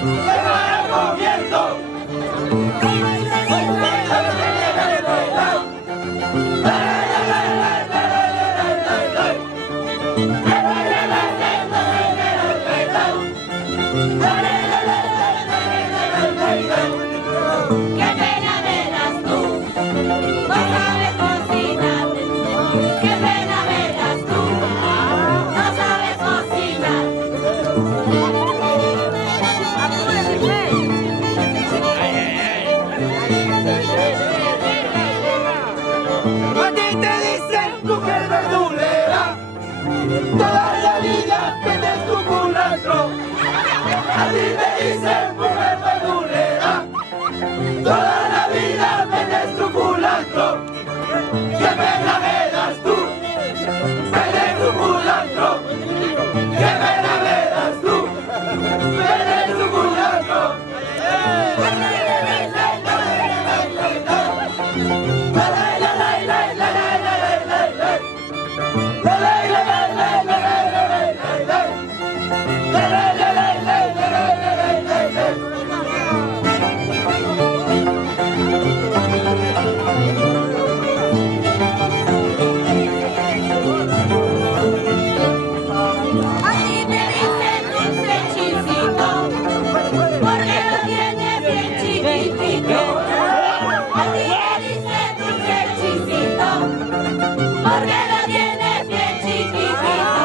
se van comiendo. Qué pena me das tú, no sabes cocinar. Qué pena me das tú, no sabes cocinar. A ti te dicen mujer verdulera, toda la vida tienes tu culantro. A ti te dicen mujer verdulera, toda la vida tienes tu culantro. Qué pena me das tú, tienes tu culantro. Qué pena me das tú, tienes tu culantro. A ti te dicen dulce chisito, porque lo tienes bien chiquitito. A ti te dicen dulce chisito, porque lo tienes bien chiquitito.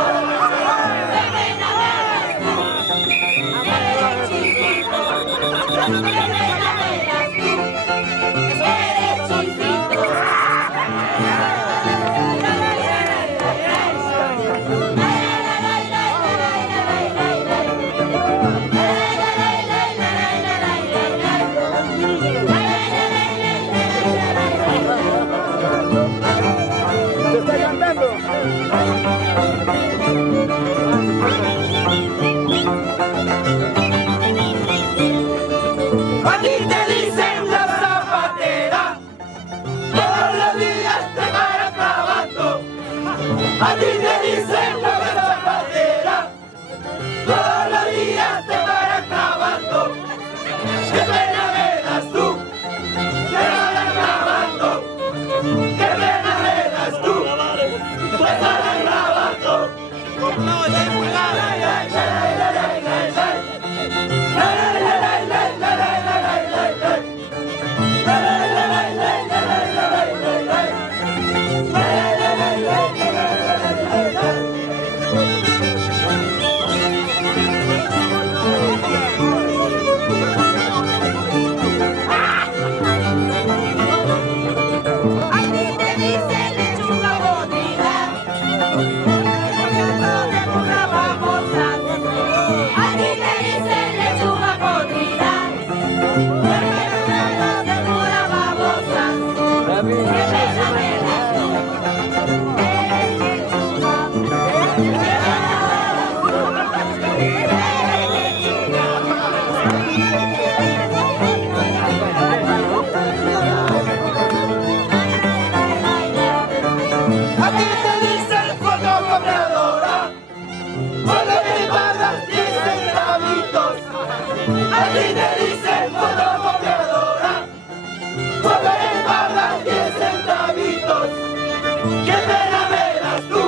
Qué pena me das tú, eres chiquito. Qué pena me das tú, eres chiquito. ¡Te está cantando! A ti te dicen la zapatera, todos los días te paran clavando. A ti te dicen la zapatera, todos los días te paran clavando. Qué pena me das tú, te paran clavando. Qué pena me das tú, te paran clavando. A ti te dicen lechuga podrida, de pura babosa. A ti te dicen lechuga podrida, de pura babosa. Qué pena me das tú, eres lechuga. Qué pena me das tú, A ti te dicen fotocopiadora, solo me pagas 10 centavitos. A ti te dicen fotocopiadora, solo me pagas 10 centavitos. Qué pena me das tú,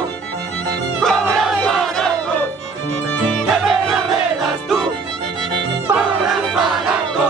cobras barato. Qué pena me das tú, cobras barato.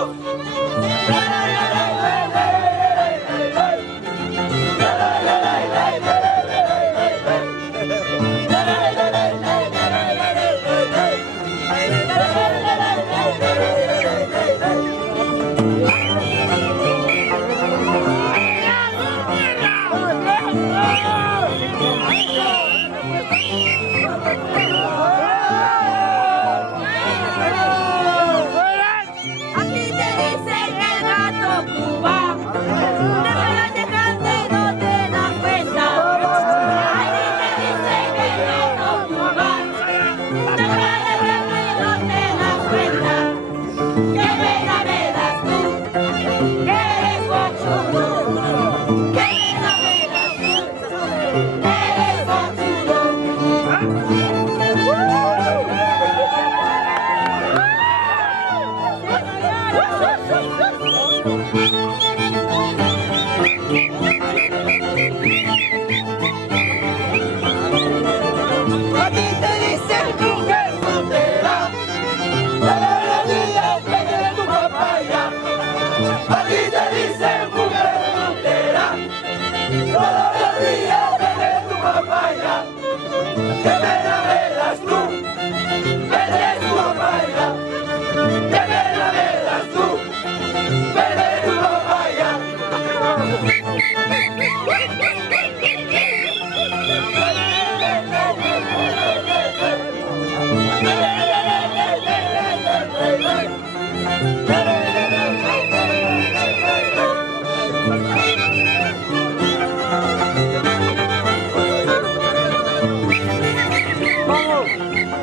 Vamos.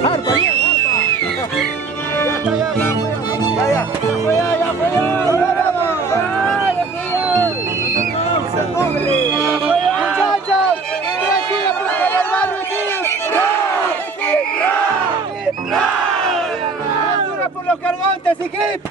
Arpa, bien, arpa. Ya está, ya fue, ya. Ya fue, ya fue, muchachos, tranquila, por el barrio, hip. Por los cargontes, y hip.